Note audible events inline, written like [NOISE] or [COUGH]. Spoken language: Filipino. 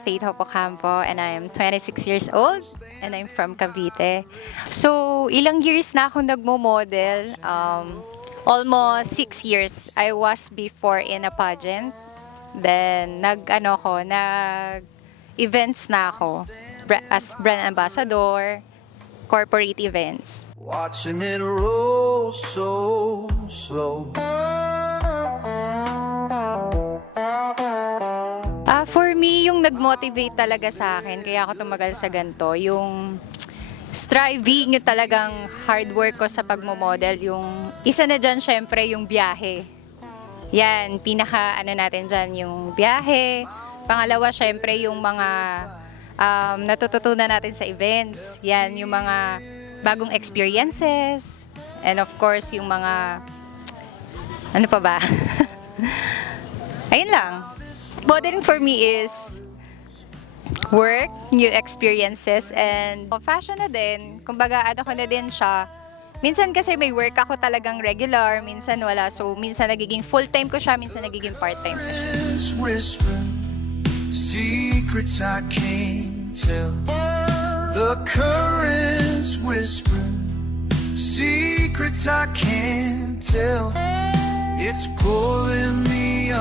Faith Hopocampo and I am 26 years old and I'm from Cavite. So, ilang years na ako nagmo-model. Um, almost six years. I was before in a pageant. Then, nag, ano ko, nag events na ako as brand ambassador, corporate events. Watching it roll so slow. Ah, for me, yung nag-motivate talaga sa akin, kaya ako tumagal sa ganito, yung striving, yung talagang hard work ko sa pagmo-model, yung isa na dyan, syempre, yung biyahe. Yan, pinaka, ano natin dyan, yung biyahe. Pangalawa, syempre, yung mga um, natututunan natin sa events. Yan, yung mga bagong experiences. And of course, yung mga, ano pa ba? [LAUGHS] Ayun lang. Modeling for me is work, new experiences, and fashion na din. Kumbaga, ano ko na din siya. Minsan kasi may work ako talagang regular, minsan wala. So, minsan nagiging full-time ko siya, minsan nagiging part-time ko siya. Secrets I can't tell. The currents whispering secrets I can't tell. It's pulling me